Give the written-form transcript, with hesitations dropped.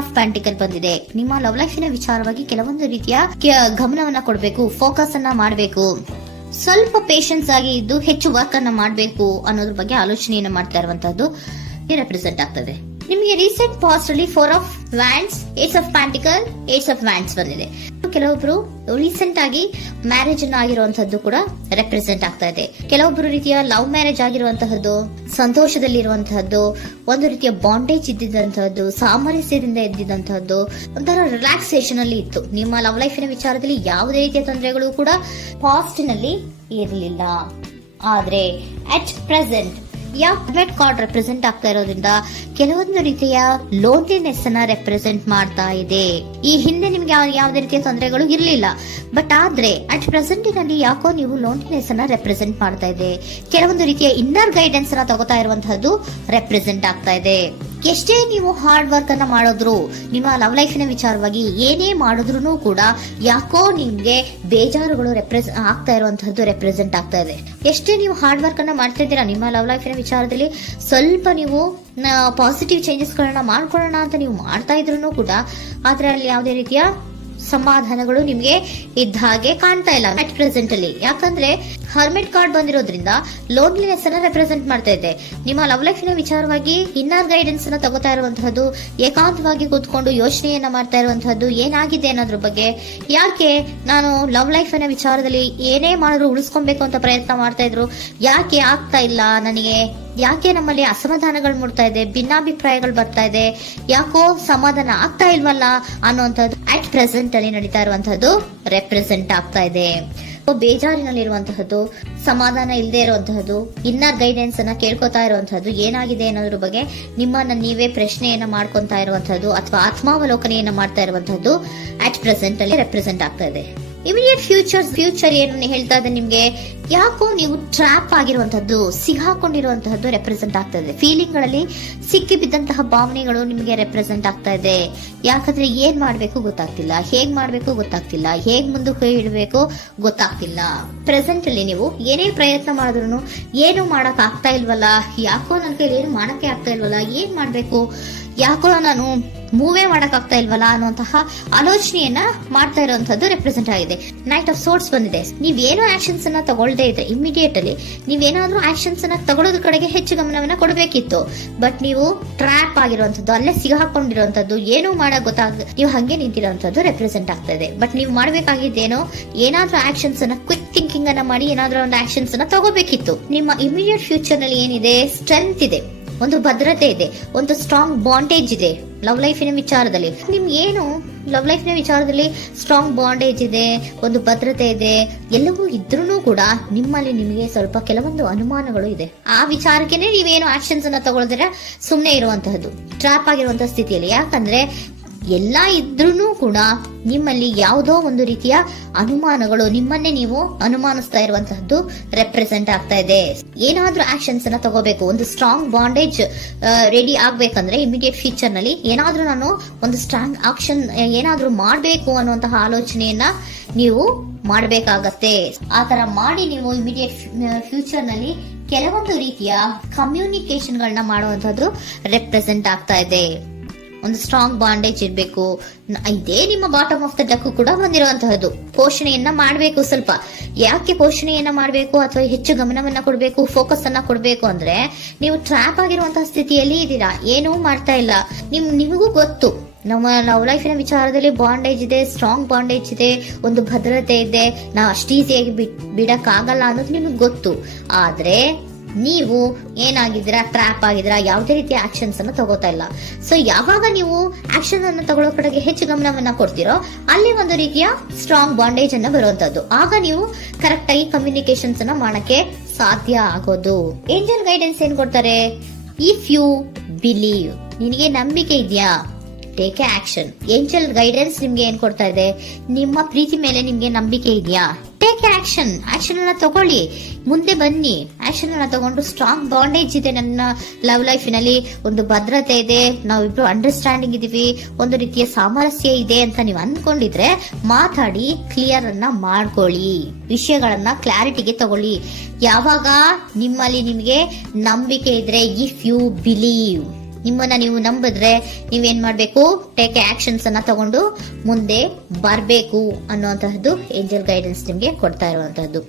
Of ಪ್ಯಾಂಟಿಕಲ್ ಬಂದಿದೆ. ನಿಮ್ಮ love ಲೈಫಿನ ವಿಚಾರವಾಗಿ ಕೆಲವೊಂದು ರೀತಿಯ ಗಮನವನ್ನ ಕೊಡಬೇಕು, ಫೋಕಸ್ ಅನ್ನ ಮಾಡಬೇಕು, ಸ್ವಲ್ಪ ಪೇಷನ್ಸ್ ಆಗಿ ಇದ್ದು ಹೆಚ್ಚು ವರ್ಕ್ ಅನ್ನ ಮಾಡಬೇಕು ಅನ್ನೋದ್ರ ಬಗ್ಗೆ ಆಲೋಚನೆಯನ್ನ ಮಾಡ್ತಾ ಇರುವಂತದ್ದು ರೆಪ್ರೆಸೆಂಟ್ ಆಗ್ತದೆ. ನಿಮಗೆ ರೀಸೆಂಟ್ ಪಾಸ್ಟ್ ಅಲ್ಲಿ 4 of wands, ace of pentacle, ace of wands ಬಂದಿದೆ. ಕೆಲವೊಬ್ರು ರೀಸೆಂಟ್ ಆಗಿ ಮ್ಯಾರೇಜ್ ಅನ್ನ ಆಗಿರುವಂತಹದ್ದು ಕೂಡ ರೆಪ್ರೆಸೆಂಟ್ ಆಗ್ತಾ ಇದೆ. ಕೆಲವೊಬ್ರು ರೀತಿಯ ಲವ್ ಮ್ಯಾರೇಜ್ ಆಗಿರುವಂತಹದ್ದು, ಸಂತೋಷದಲ್ಲಿರುವಂತಹದ್ದು, ಒಂದು ರೀತಿಯ ಬಾಂಡೇಜ್ ಇದ್ದಿದ್ದಂತಹದ್ದು, ಸಾಮರಸ್ಯದಿಂದ ಇದ್ದಿದ್ದಂತಹದ್ದು, ಒಂಥರ ರಿಲ್ಯಾಕ್ಸೇಷನ್ ಅಲ್ಲಿ ಇತ್ತು. ನಿಮ್ಮ ಲವ್ ಲೈಫಿನ ವಿಚಾರದಲ್ಲಿ ಯಾವುದೇ ರೀತಿಯ ತೊಂದರೆಗಳು ಕೂಡ ಪಾಸ್ಟ್ ನಲ್ಲಿ ಇರಲಿಲ್ಲ. ಆದ್ರೆ at present red card represent ಆಗ್ತಾ ಇರೋದ್ರಿಂದ ಕೆಲವೊಂದು ರೀತಿಯ ಲೋನ್ಲಿನೆಸ್ ಅನ್ನ ರೆಪ್ರೆಸೆಂಟ್ ಮಾಡ್ತಾ ಇದೆ. ಈ ಹಿಂದೆ ನಿಮ್ಗೆ ಯಾವುದೇ ರೀತಿಯ ತೊಂದರೆಗಳು ಇರಲಿಲ್ಲ, ಬಟ್ ಆದ್ರೆ ಅಟ್ ಪ್ರೆಸೆಂಟಿನಲ್ಲಿ ಯಾಕೋ ನೀವು ಲೋನ್ಲಿನೆಸ್ ಅನ್ನ ರೆಪ್ರೆಸೆಂಟ್ ಮಾಡ್ತಾ ಇದೆ. ಕೆಲವೊಂದು ರೀತಿಯ ಇನ್ನರ್ ಗೈಡೆನ್ಸ್ ಅನ್ನ ತಗೋತಾ ಇರುವಂತಹದ್ದು ರೆಪ್ರೆಸೆಂಟ್ ಆಗ್ತಾ ಇದೆ. ಎಷ್ಟೇ ನೀವು ಹಾರ್ಡ್ ವರ್ಕ್ ಅನ್ನ ಮಾಡಿದ್ರು, ನಿಮ್ಮ ಲವ್ ಲೈಫಿನ ವಿಚಾರವಾಗಿ ಏನೇ ಮಾಡಿದ್ರು ಕೂಡ ಯಾಕೋ ನಿಮ್ಗೆ ಬೇಜಾರುಗಳು ಆಗ್ತಾ ಇರುವಂತಹದ್ದು ರೆಪ್ರೆಸೆಂಟ್ ಆಗ್ತಾ ಇದೆ. ಎಷ್ಟೇ ನೀವು ಹಾರ್ಡ್ ವರ್ಕ್ ಅನ್ನ ಮಾಡ್ತಾ ಇದ್ದೀರಾ ನಿಮ್ಮ ಲವ್ ಲೈಫಿನ ವಿಚಾರದಲ್ಲಿ, ಸ್ವಲ್ಪ ನೀವು ಪಾಸಿಟಿವ್ ಚೇಂಜಸ್ ಗಳನ್ನ ಮಾಡ್ಕೊಳ್ಳೋಣ ಅಂತ ನೀವು ಮಾಡ್ತಾ ಇದ್ರು ಕೂಡ ಅದರಲ್ಲಿ ಯಾವುದೇ ರೀತಿಯ ಸಮಾಧಾನಗಳು ನಿಮ್ಗೆ ಇದ್ದ ಹಾಗೆ ಕಾಣ್ತಾ ಇಲ್ಲ ಅಟ್ ಪ್ರೆಸೆಂಟ್ ಅಲ್ಲಿ. ಯಾಕಂದ್ರೆ ಹರ್ಮಿಟ್ ಕಾರ್ಡ್ ಬಂದಿರೋದ್ರಿಂದ ಲೋನ್ಲಿನೆಸ್ ಅನ್ನ ರೆಪ್ರೆಸೆಂಟ್ ಮಾಡ್ತಾ ಇದೆ. ನಿಮ್ಮ ಲವ್ ಲೈಫಿನ ವಿಚಾರವಾಗಿ ಇನ್ನರ್ ಗೈಡೆನ್ಸ್ ಅನ್ನ ತಗೋತಾ ಇರುವಂತಹದ್ದು, ಏಕಾಂತವಾಗಿ ಕೂತ್ಕೊಂಡು ಯೋಚನೆಯನ್ನ ಮಾಡ್ತಾ ಇರುವಂತಹದ್ದು, ಏನಾಗಿದೆ ಅನ್ನೋದ್ರ ಬಗ್ಗೆ. ಯಾಕೆ ನಾನು ಲವ್ ಲೈಫ್ ನ ವಿಚಾರದಲ್ಲಿ ಏನೇ ಮಾಡಿದ್ರು ಉಳಿಸ್ಕೊಬೇಕು ಅಂತ ಪ್ರಯತ್ನ ಮಾಡ್ತಾ ಇದ್ರು, ಯಾಕೆ ಆಗ್ತಾ ಇಲ್ಲ ನನಗೆ, ಯಾಕೆ ನಮ್ಮಲ್ಲಿ ಅಸಮಾಧಾನಗಳು ಮೂಡ್ತಾ ಇದೆ, ಭಿನ್ನಾಭಿಪ್ರಾಯಗಳು ಬರ್ತಾ ಇದೆ, ಯಾಕೋ ಸಮಾಧಾನ ಆಗ್ತಾ ಇಲ್ವಲ್ಲ ಅನ್ನುವಂಥದ್ದು ಅಟ್ ಪ್ರೆಸೆಂಟ್ ಅಲ್ಲಿ ನಡೀತಾ ಇರುವಂತಹದ್ದು ರೆಪ್ರೆಸೆಂಟ್ ಆಗ್ತಾ ಇದೆ. ಬೇಜಾರಿನಲ್ಲಿರುವಂತಹದ್ದು, ಸಮಾಧಾನ ಇಲ್ಲದೆ ಇರುವಂತಹದ್ದು, ಇನ್ನರ್ ಗೈಡೆನ್ಸ್ ಅನ್ನ ಕೇಳ್ಕೊತಾ ಇರುವಂತಹದ್ದು, ಏನಾಗಿದೆ ಅನ್ನೋದ್ರ ಬಗ್ಗೆ ನಿಮ್ಮನ್ನ ನೀವೇ ಪ್ರಶ್ನೆಯನ್ನ ಮಾಡ್ಕೊಂತಾ ಇರುವಂತಹದ್ದು ಅಥವಾ ಆತ್ಮಾವಲೋಕನೆಯನ್ನ ಮಾಡ್ತಾ ಇರುವಂತಹದ್ದು ಅಟ್ ಪ್ರೆಸೆಂಟ್ ಅಲ್ಲಿ ರೆಪ್ರೆಸೆಂಟ್ ಆಗ್ತಾ ಇದೆ. ಇಮಿಡಿಯೇಟ್ ಫ್ಯೂಚರ್ ಏನು ಹೇಳ್ತಾ ಇದೆ ನಿಮ್ಗೆ, ಯಾಕೋ ನೀವು ಟ್ರ್ಯಾಪ್ ಆಗಿರುವಂತಹದ್ದು, ಸಿಗಾಕೊಂಡಿರುವಂತಹದ್ದು ರೆಪ್ರೆಸೆಂಟ್ ಆಗ್ತಾ ಇದೆ. ಫೀಲಿಂಗ್ ಗಳಲ್ಲಿ ಸಿಕ್ಕಿ ಬಿದ್ದಂತಹ ಭಾವನೆಗಳು ನಿಮಗೆ ರೆಪ್ರೆಸೆಂಟ್ ಆಗ್ತಾ ಇದೆ. ಯಾಕಂದ್ರೆ ಏನ್ ಮಾಡ್ಬೇಕು ಗೊತ್ತಾಗ್ತಿಲ್ಲ, ಹೇಗ್ ಮಾಡ್ಬೇಕು ಗೊತ್ತಾಗ್ತಿಲ್ಲ, ಹೇಗ್ ಮುಂದಕ್ಕೆ ಇಡಬೇಕು ಗೊತ್ತಾಗ್ತಿಲ್ಲ. ಪ್ರೆಸೆಂಟ್ ಅಲ್ಲಿ ನೀವು ಏನೇ ಪ್ರಯತ್ನ ಮಾಡಿದ್ರು ಏನು ಮಾಡಕ್ ಆಗ್ತಾ ಇಲ್ವಲ್ಲ, ಯಾಕೋ ನನ್ನ ಕೈಲಿ ಏನು ಮಾಡಕ್ಕೆ ಆಗ್ತಾ ಇಲ್ವಲ್ಲ, ಏನ್ ಮಾಡ್ಬೇಕು, ಯಾಕೋ ನಾನು ಮೂವೇ ಮಾಡಕ್ ಆಗ್ತಾ ಇಲ್ವಲ್ಲ ಅನ್ನುವಂತಹ ಆಲೋಚನೆಯನ್ನ ಮಾಡ್ತಾ ಇರುವಂತದ್ದು ರೆಪ್ರೆಸೆಂಟ್ ಆಗಿದೆ. ನೈಟ್ ಆಫ್ ಸೋರ್ಟ್ಸ್ ಬಂದಿದೆ. ನೀವೇನೋ ಆಕ್ಷನ್ಸ್ ಅನ್ನ ತಗೊಳ್ಳದೇ ಇದ್ರೆ ಇಮಿಡಿಯೇಟ್ ಅಲ್ಲಿ ನೀವೇನಾದ್ರೂ ಆಕ್ಷನ್ಸ್ ಅನ್ನ ತಗೊಳ್ಳೋದ್ರ ಕಡೆಗೆ ಹೆಚ್ಚು ಗಮನವನ್ನ ಕೊಡಬೇಕಿತ್ತು. ಬಟ್ ನೀವು ಟ್ರ್ಯಾಪ್ ಆಗಿರುವಂತದ್ದು, ಅಲ್ಲೇ ಸಿಗಾಕೊಂಡಿರುವಂತದ್ದು, ಏನೂ ಮಾಡಕ್ ನೀವು ಹಂಗೆ ನಿಂತಿರುವಂತದ್ದು ರೆಪ್ರೆಸೆಂಟ್ ಆಗ್ತಾ ಇದೆ. ಬಟ್ ನೀವು ಮಾಡ್ಬೇಕಾಗಿದ್ದೇನೋ ಏನಾದ್ರೂ ಆಕ್ಷನ್ಸ್ ಅನ್ನ ಕ್ವಿಕ್ ಥಿಂಕಿಂಗ್ ಅನ್ನ ಮಾಡಿ ಏನಾದ್ರೂ ಒಂದು ಆಕ್ಷನ್ಸ್ ಅನ್ನ ತಗೋಬೇಕಿತ್ತು. ನಿಮ್ಮ ಇಮಿಡಿಯೇಟ್ ಫ್ಯೂಚರ್ ನಲ್ಲಿ ಏನಿದೆ, ಸ್ಟ್ರೆಂತ್ ಇದೆ, ಒಂದು ಭದ್ರತೆ ಇದೆ, ಒಂದು ಸ್ಟ್ರಾಂಗ್ ಬಾಂಡೇಜ್ ಇದೆ ಲವ್ ಲೈಫಿನ ವಿಚಾರದಲ್ಲಿ. ನಿಮ್ಗೆ ಏನು ಲವ್ ಲೈಫಿನ ವಿಚಾರದಲ್ಲಿ ಸ್ಟ್ರಾಂಗ್ ಬಾಂಡೇಜ್ ಇದೆ, ಒಂದು ಭದ್ರತೆ ಇದೆ, ಎಲ್ಲವೂ ಇದ್ರೂ ಕೂಡ ನಿಮ್ಮಲ್ಲಿ ನಿಮಗೆ ಸ್ವಲ್ಪ ಕೆಲವೊಂದು ಅನುಮಾನಗಳು ಇದೆ. ಆ ವಿಚಾರಕ್ಕೆ ನೀವೇನು ಆಕ್ಷನ್ಸ್ ಅನ್ನ ತಗೊಳ್ದಿರ ಸುಮ್ಮನೆ ಇರುವಂತಹದ್ದು, ಟ್ರಾಪ್ ಆಗಿರುವಂತಹ ಸ್ಥಿತಿಯಲ್ಲಿ. ಯಾಕಂದ್ರೆ ಎಲ್ಲ ಇದ್ರೂ ಕೂಡ ನಿಮ್ಮಲ್ಲಿ ಯಾವುದೋ ಒಂದು ರೀತಿಯ ಅನುಮಾನಗಳು, ನಿಮ್ಮನ್ನೇ ನೀವು ಅನುಮಾನಿಸ್ತಾ ಇರುವಂತಹದ್ದು ರೆಪ್ರೆಸೆಂಟ್ ಆಗ್ತಾ ಇದೆ. ಏನಾದ್ರೂ ಆಕ್ಷನ್ಸ್ ಅನ್ನ ತಗೋಬೇಕು, ಒಂದು ಸ್ಟ್ರಾಂಗ್ ಬಾಂಡೇಜ್ ರೆಡಿ ಆಗ್ಬೇಕಂದ್ರೆ ಇಮಿಡಿಯೇಟ್ ಫ್ಯೂಚರ್ ನಲ್ಲಿ ಏನಾದ್ರೂ ನಾನು ಒಂದು ಸ್ಟ್ರಾಂಗ್ ಆಕ್ಷನ್ ಏನಾದ್ರೂ ಮಾಡಬೇಕು ಅನ್ನುವಂತಹ ಆಲೋಚನೆಯನ್ನ ನೀವು ಮಾಡಬೇಕಾಗತ್ತೆ. ಆತರ ಮಾಡಿ ನೀವು ಇಮಿಡಿಯೇಟ್ ಫ್ಯೂಚರ್ ನಲ್ಲಿ ಕೆಲವೊಂದು ರೀತಿಯ ಕಮ್ಯುನಿಕೇಶನ್ ಗಳನ್ನ ಮಾಡುವಂತದ್ದು ರೆಪ್ರೆಸೆಂಟ್ ಆಗ್ತಾ ಇದೆ. ಒಂದು ಸ್ಟ್ರಾಂಗ್ ಬಾಂಡೇಜ್ ಇರಬೇಕು. ಇದೇ ನಿಮ್ಮ ಬಾಟಮ್ ಆಫ್ ದ ಡಕ್ ಕೂಡ ಬಂದಿರುವಂತಹದ್ದು. ಪೋಷಣೆಯನ್ನ ಮಾಡಬೇಕು. ಸ್ವಲ್ಪ ಯಾಕೆ ಪೋಷಣೆಯನ್ನ ಮಾಡಬೇಕು ಅಥವಾ ಹೆಚ್ಚು ಗಮನವನ್ನ ಕೊಡಬೇಕು, ಫೋಕಸ್ ಅನ್ನ ಕೊಡಬೇಕು ಅಂದ್ರೆ, ನೀವು ಟ್ರ್ಯಾಪ್ ಆಗಿರುವಂತಹ ಸ್ಥಿತಿಯಲ್ಲಿ ಇದ್ದೀರಾ, ಏನೂ ಮಾಡ್ತಾ ಇಲ್ಲ. ನಿಮಗೂ ಗೊತ್ತು ನಮ್ಮ ಲವ್ ಲೈಫಿನ ವಿಚಾರದಲ್ಲಿ ಬಾಂಡೇಜ್ ಇದೆ, ಸ್ಟ್ರಾಂಗ್ ಬಾಂಡೇಜ್ ಇದೆ, ಒಂದು ಭದ್ರತೆ ಇದೆ, ನಾವು ಅಷ್ಟು ಈಸಿಯಾಗಿ ಬಿಡಕ್ ಆಗಲ್ಲ ಅನ್ನೋದು ನಿಮ್ಗೆ ಗೊತ್ತು. ಆದ್ರೆ ನೀವು ಏನಾಗಿದ್ದೀರಾ, ಟ್ರ್ಯಾಪ್ ಆಗಿದ್ದೀರಾ, ಯಾವುದೇ ರೀತಿಯ ಆಕ್ಷನ್ಸ್ ಅನ್ನು ತಗೋತಾ ಇಲ್ಲ. ಸೊ ಯಾವಾಗ ನೀವು ಆಕ್ಷನ್ ಅನ್ನು ತಗೊಳ್ಳೋ ಕಡೆಗೆ ಹೆಚ್ಚು ಗಮನವನ್ನ ಕೊಡ್ತೀರೋ ಅಲ್ಲಿ ಒಂದು ರೀತಿಯ ಸ್ಟ್ರಾಂಗ್ ಬಾಂಡೇಜ್ ಅನ್ನ ಬರುವಂತದ್ದು. ಆಗ ನೀವು ಕರೆಕ್ಟ್ ಆಗಿ ಕಮ್ಯುನಿಕೇಶನ್ಸ್ ಅನ್ನ ಮಾಡಕ್ಕೆ ಸಾಧ್ಯ ಆಗೋದು. ಏಂಜಲ್ ಗೈಡೆನ್ಸ್ ಏನ್ ಕೊಡ್ತಾರೆ, ಇಫ್ ಯು ಬಿಲೀವ್, ನಿನಗೆ ನಂಬಿಕೆ ಇದೆಯಾ, ಟೇಕ್ ಆಕ್ಷನ್. ಏಂಜಲ್ ಗೈಡೆನ್ಸ್ ನಿಮ್ಗೆ ಏನ್ ಕೊಡ್ತಾ ಇದೆ, ನಿಮ್ಮ ಪ್ರೀತಿ ಮೇಲೆ ನಿಮ್ಗೆ ನಂಬಿಕೆ ಇದೆಯಾ, ಟೇಕ್ ಆಕ್ಷನ್. ಆಕ್ಷನ್ ಅನ್ನ ತಗೊಳ್ಳಿ, ಮುಂದೆ ಬನ್ನಿ. ಆಕ್ಷನ್ ಅನ್ನ ತಗೊಂಡು ಸ್ಟ್ರಾಂಗ್ ಬಾಂಡೇಜ್ ಇದೆ ನನ್ನ ಲವ್ ಲೈಫಿನಲ್ಲಿ, ಒಂದು ಭದ್ರತೆ ಇದೆ, ನಾವಿಬ್ರು ಅಂಡರ್ಸ್ಟ್ಯಾಂಡಿಂಗ್ ಇದೀವಿ, ಒಂದು ರೀತಿಯ ಸಾಮರಸ್ಯ ಇದೆ ಅಂತ ನೀವು ಅನ್ಕೊಂಡಿದ್ರೆ ಮಾತಾಡಿ ಕ್ಲಿಯರ್ ಅನ್ನ ಮಾಡ್ಕೊಳ್ಳಿ, ವಿಷಯಗಳನ್ನ ಕ್ಲಾರಿಟಿಗೆ ತಗೊಳ್ಳಿ. ಯಾವಾಗ ನಿಮ್ಮಲ್ಲಿ ನಿಮ್ಗೆ ನಂಬಿಕೆ ಇದ್ರೆ, ಇಫ್ ಯು ಬಿಲೀವ್, ನಿಮ್ಮನ್ನ ನೀವು ನಂಬಿದ್ರೆ ನೀವೇನ್ ಮಾಡ್ಬೇಕು, ಟೇಕ್ ಆಕ್ಷನ್ಸ್ ಅನ್ನ ತಗೊಂಡು ಮುಂದೆ ಬರ್ಬೇಕು ಅನ್ನುವಂತಹದ್ದು ಏಂಜಲ್ ಗೈಡೆನ್ಸ್ ನಿಮ್ಗೆ ಕೊಡ್ತಾ ಇರುವಂತಹದ್ದು.